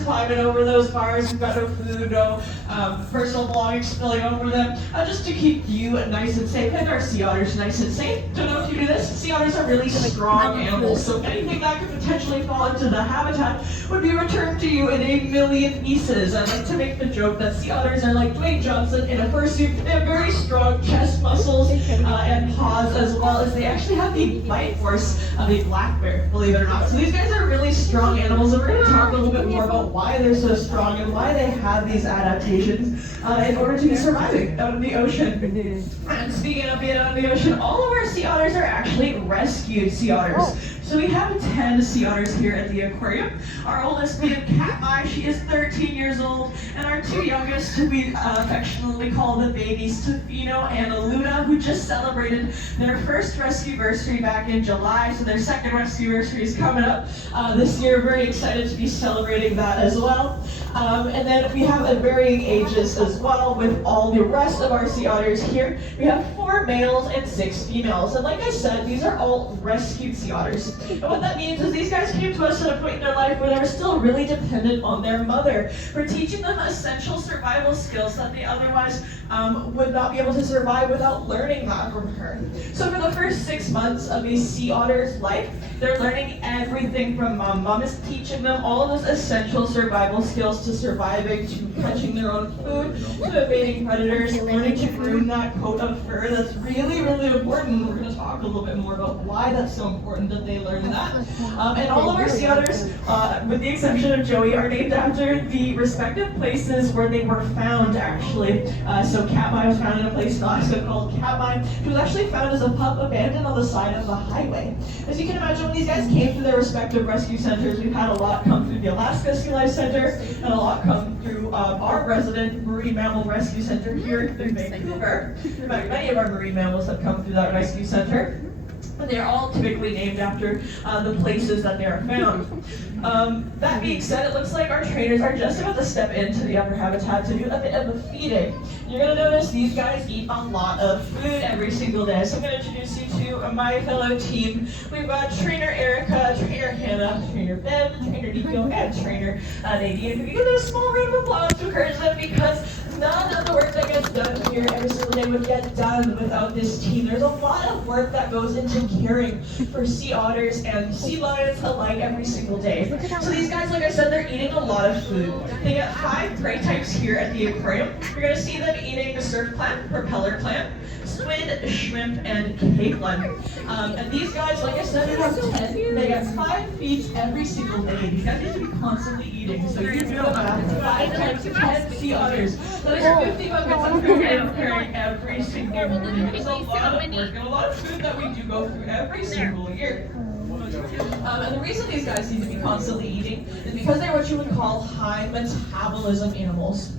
guys climbing over those bars. You've got no food, no personal belongings spilling over them, just to keep you nice and safe and our sea otters nice and safe. Don't know if you do this. Sea otters are really strong animals, so anything that could potentially fall into the habitat would be returned to you in a million pieces. I like to make the joke that sea otters are like Dwayne Johnson in a fursuit. They have very strong chest muscles and paws, as well as they actually have the bite force of a black bear, believe it or not. So these guys are really strong animals, and we're going to talk a little bit more about why they're so strong and why they have these adaptations in order to be surviving out in the ocean. And speaking of being out in the ocean, all of our sea otters are actually rescued sea otters. So we have 10 sea otters here at the aquarium. Our oldest being Katmai, she is 13 years old, and our two youngest, who we affectionately call the babies, Tofino and Luna, who just celebrated their first rescue-versary back in July, so their second rescue-versary is coming up this year. Very excited to be celebrating that as well. And then we have varying ages as well with all the rest of our sea otters here. We have 4 males and 6 females, and like I said, these are all rescued sea otters. And what that means is these guys came to us at a point in their life where they were still really dependent on their mother for teaching them essential survival skills that they otherwise would not be able to survive without learning that from her. So for the first 6 months of a sea otter's life, they're learning everything from mom. Mom is teaching them all of those essential survival skills, to surviving, to catching their own food, to evading predators, learning to groom that coat of fur. That's really, really important. We're going to talk a little bit more about why that's so important that they learn that. And all of our sea otters, with the exception of Joey, are named after the respective places where they were found, actually. So Katmai was found in a place in Alaska called Katmai. She was actually found as a pup abandoned on the side of the highway. As you can imagine, when these guys came to their respective rescue centers, we've had a lot come through the Alaska Sea Life Center, and a lot come through our resident Marine Mammal Rescue Center here in Vancouver. In fact, many of our marine mammals have come through that rescue center. And they're all typically named after the places that they are found. That being said, it looks like our trainers are just about to step into the upper habitat to do a bit of the feeding. You're going to notice these guys eat a lot of food every single day. So I'm going to introduce you to my fellow team. We've got Trainer Erica, Trainer Hannah, Trainer Ben, Trainer Nico, and Trainer Nadine. We give them a small round of applause to encourage them, because none of the work that gets done here every single day would get done without this team. There's a lot of work that goes into caring for sea otters and sea lions alike every single day. So these guys, like I said, they're eating a lot of food. They get 5 prey types here at the aquarium. You're going to see them eating the surf plant, propeller plant, squid, shrimp, and caitlin. And these guys, like I said, they have 10. They get 5 feeds every single day. These guys need to be constantly eating. So you know 5 times 10 sea otters. That is 50 buckets of food they're carrying every single morning. It's a lot of work and a lot of food that we do go through every single year. And the reason these guys need to be constantly eating is because they're what you would call high metabolism animals.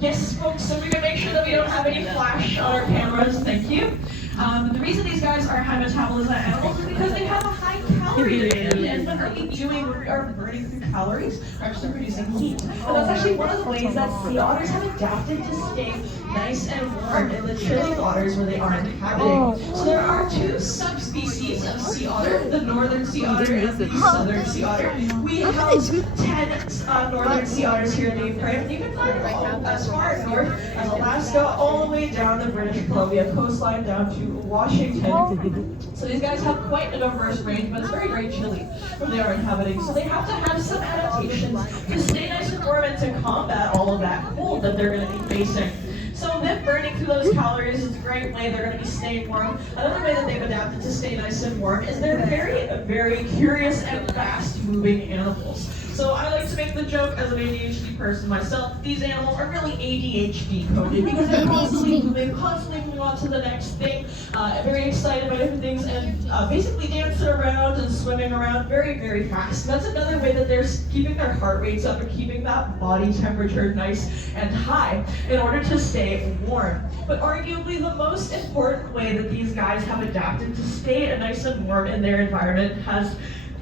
Yes, folks, so we can make sure that we don't have any flash on our cameras. Thank you. The reason these guys are high metabolism animals is because they have a high calorie demand. And what are we doing? We are burning through calories, we're actually producing heat. And that's actually one of the ways that sea otters have adapted to stay nice and warm in the chilly waters where they are inhabiting. So there are 2 subspecies of sea otter, the northern sea otter and the southern sea otter. We house 10 northern sea otters here in the aquarium. You can find them all as far north as Alaska, all the way down the British Columbia coastline down to Washington. So these guys have quite a diverse range, but it's very, very chilly where they are inhabiting. So they have to have some adaptations to stay nice and warm and to combat all of that cold that they're going to be facing. So them burning through those calories is a great way they're going to be staying warm. Another way that they've adapted to stay nice and warm is they're very, very curious and fast-moving animals. So I like to make the joke as an ADHD person myself, these animals are really ADHD coded because they're constantly moving on to the next thing, very excited about different things, and basically dancing around and swimming around very, very fast. And that's another way that they're keeping their heart rates up and keeping that body temperature nice and high in order to stay warm. But arguably the most important way that these guys have adapted to stay nice and warm in their environment has,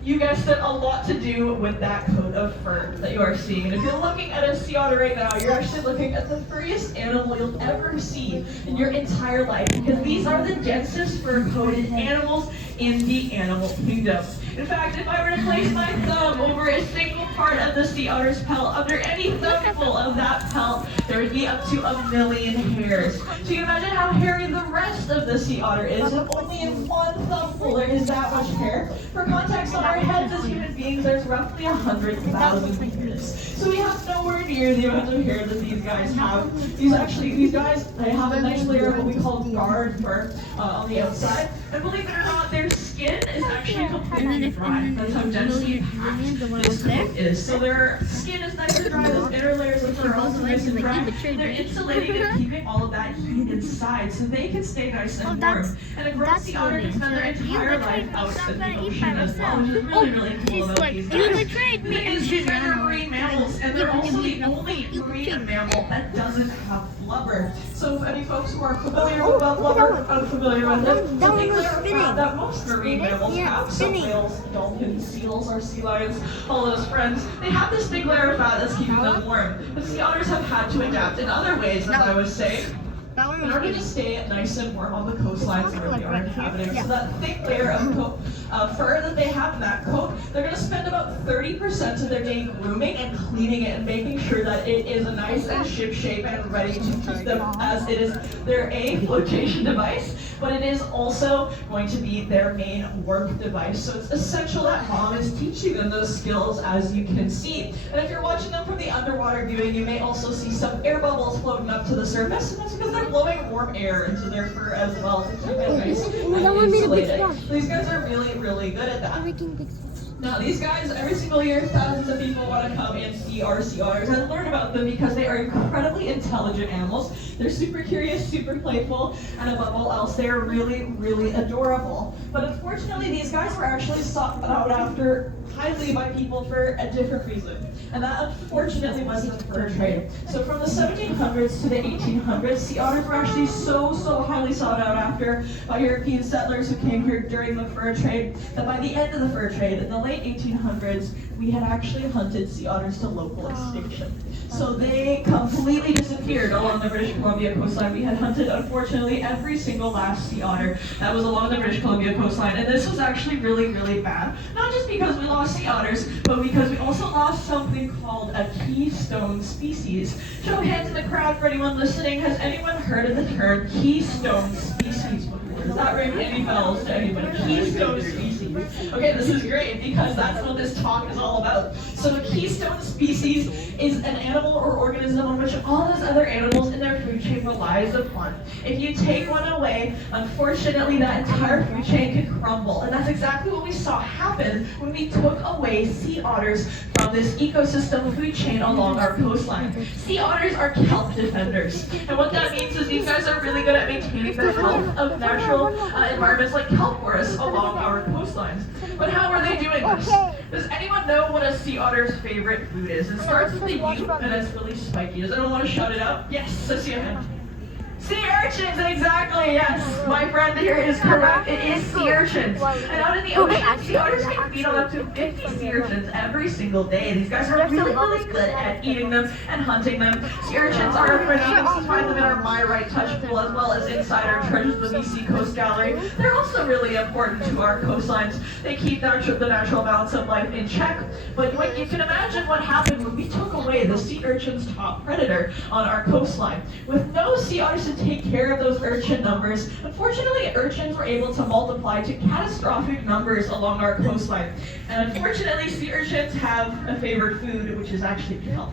you guessed it, a lot to do with that coat of fur that you are seeing. And if you're looking at a sea otter right now, you're actually looking at the furriest animal you'll ever see in your entire life, because these are the densest fur-coated animals in the animal kingdom. In fact, if I were to place my thumb over a single part of the sea otter's pelt, under any thumbful of that pelt, there would be up to 1,000,000 hairs. So you can imagine how hairy the rest of the sea otter is. If only in one thumbful there is that much hair. For context, on our heads as human beings, there's roughly 100,000 hairs. So we have nowhere near the amount of hair that these guys have. These guys, they have a nice layer of what we call guard fur on the outside. And believe it or not, their skin is actually completely dry. That's how densely packed this coat is. So their skin is nice and dry. Those inner layers of fur are also nice and dry. They're insulating and keeping all of that heat inside, so they can stay nice and warm. And a grown sea otter can spend their entire life out in the ocean as well, which is really, really cool about these guys. These guys are marine mammals, and they're also the only marine mammal that doesn't have blubber. So if any folks who are familiar with blubber, unfamiliar with it, something that most marine mammals have, so whales, dolphins, seals, our sea lions, all those friends, they have this big layer of fat that's keeping them warm. But sea otters have had to adapt in other ways, as I was saying, in order to stay nice and warm on the coastlines where they are inhabiting. So that thick layer of fur that they have in that coat, they're going to spend about 30% of their day grooming and cleaning it and making sure that it is a nice and ship-shape and ready to keep them, as it is their flotation device, but it is also going to be their main work device. So it's essential that mom is teaching them those skills, as you can see. And if you're watching them from the underwater viewing, you may also see some air bubbles floating up to the surface, and that's because they're blowing warm air into their fur as well to keep it nice and insulated. These guys are really, really good at that. Now these guys, every single year, thousands of people want to come and see our sea otters and learn about them because they are incredibly intelligent animals. They're super curious, super playful, and above all else, they are really, really adorable. But unfortunately, these guys were actually sought out after highly by people for a different reason. And that unfortunately was the fur trade. So from the 1700s to the 1800s, sea otters were actually so highly sought out after by European settlers who came here during the fur trade, that by the end of the fur trade, in the late 1800s, we had actually hunted sea otters to local extinction. So they completely disappeared along the British Columbia coastline. We had hunted, unfortunately, every single last sea otter that was along the British Columbia coastline. And this was actually really, really bad. Not just because we lost sea otters, but because we also lost something called a keystone species. Show of hands in the crowd for anyone listening. Has anyone heard of the term keystone species before? Does that ring any bells to anybody? Keystone species. Okay, this is great because that's what this talk is all about. So a keystone species is an animal or organism on which all those other animals in their food chain relies upon. If you take one away, unfortunately that entire food chain can crumble. And that's exactly what we saw happen when we took away sea otters from this ecosystem food chain along our coastline. Sea otters are kelp defenders. And what that means is these guys are really good at maintaining the health of natural environments like kelp forests along our coastlines. But how are they doing this? Does anyone know what a sea otter's favorite food is? It starts with a U and it's really spiky. Does anyone want to shout it out? Yes, so see a hand. Sea urchins, exactly, yes. My friend here is correct. It is sea urchins. And out in the ocean, sea otters can feed on up to 50 sea urchins every single day. These guys are really, really good at eating them and hunting them. Sea urchins are a friend. You can find them in our My Right Touch pool as well as inside our Treasures of the BC Coast Gallery. They're also really important to our coastlines. They keep the natural balance of life in check. But what you can imagine what happened when we took away the sea urchin's top predator on our coastline. With no sea otters to take care of those urchin numbers, unfortunately urchins were able to multiply to catastrophic numbers along our coastline. And unfortunately sea urchins have a favorite food, which is actually kelp.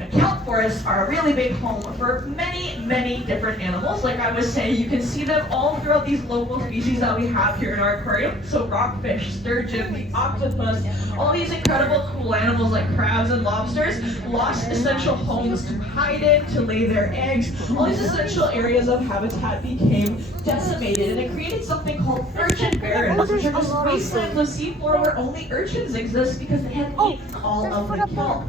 And kelp forests are a really big home for many, many different animals. Like I was saying, you can see them all throughout these local species that we have here in our aquarium. So rockfish, sturgeon, the octopus, all these incredible cool animals like crabs and lobsters lost essential homes to hide in, to lay their eggs. All these essential areas of habitat became decimated, and it created something called urchin barrens, which are just wastelands of seafloor where only urchins exist because they had eaten all of the kelp.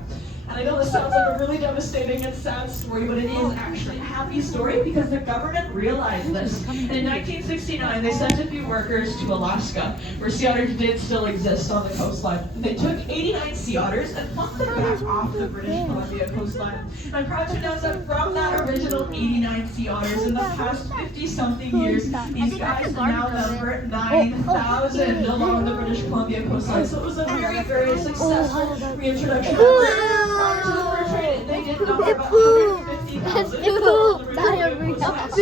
And I know this sounds like a really devastating and sad story, but it is actually a happy story because the government realized this. And in 1969, they sent a few workers to Alaska, where sea otters did still exist on the coastline. They took 89 sea otters and plucked them back off the British Columbia coastline. And I'm proud to announce that from that original 89 sea otters in the past 50-something years, these guys now number 9,000 along the British Columbia coastline. So it was a very, very successful reintroduction. Prior to the fur trade, they did number about 150,000.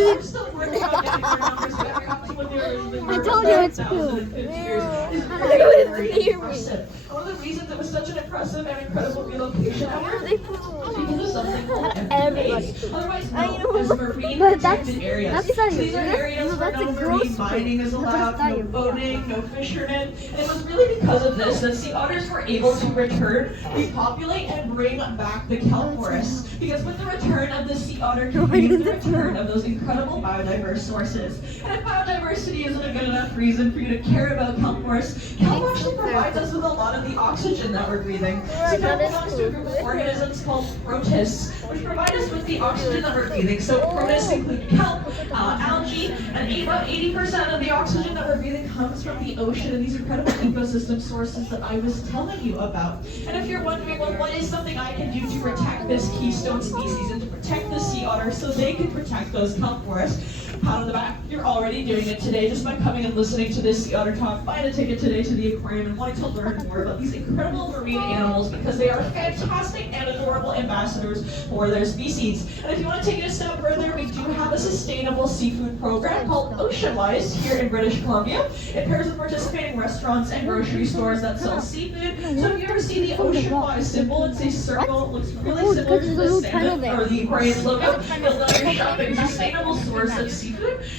I'm still working on getting their numbers back up to what they originally were. I told you it's poop. It's very impressive. One of the reasons it was such an impressive and incredible relocation ever is because of something called MPAs, otherwise known as marine protected areas. So these are areas where no marine mining is allowed, no boating, no fishermen. And it was really because of this that sea otters were able to return, repopulate, and bring back the kelp forests. Because with the return of the sea otter came the return of those incredible biodiverse sources. And if biodiversity isn't a good enough reason for you to care about kelp forests, kelp actually provides us with a lot of the oxygen that we're breathing. So kelp belongs to a group of organisms called protists, which provide us with the oxygen that we're breathing. So protists include kelp, algae, and about 80% of the oxygen that we're breathing comes from the ocean and these incredible ecosystem sources that I was telling you about. And if you're wondering, well, what is something I can do to protect this keystone species and to protect the sea otter so they can protect those kelp forests? Pat on the back, you're already doing it today just by coming and listening to this sea otter talk, buying a ticket today to the aquarium and wanting to learn more about these incredible marine animals because they are fantastic and adorable ambassadors for their species. And if you want to take it a step further, we do have a sustainable seafood program called Oceanwise here in British Columbia. It pairs with participating restaurants and grocery stores that sell seafood. So if you ever see the Oceanwise symbol, it's a circle, it looks really similar to the salmon or the aquarium logo. You'll know you're shopping a sustainable source of seafood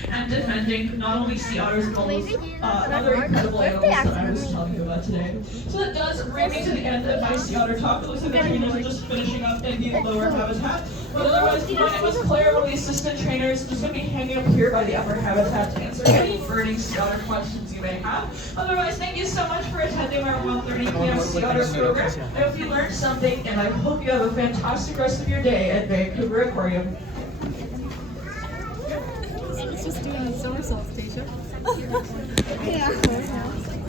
and defending not only sea otters but all those other incredible animals that I was telling you about today. So that does bring me to the end of my sea otter talk. It looks like the trainers are just finishing up in the lower habitat. But otherwise, my name is Claire, one of the assistant trainers, just going to be hanging up here by the upper habitat to answer any burning sea otter questions you may have. Otherwise, thank you so much for attending our 1:30 p.m. sea otter program. I hope you learned something, and I hope you have a fantastic rest of your day at Vancouver Aquarium. It's just doing a somersault station. Yeah.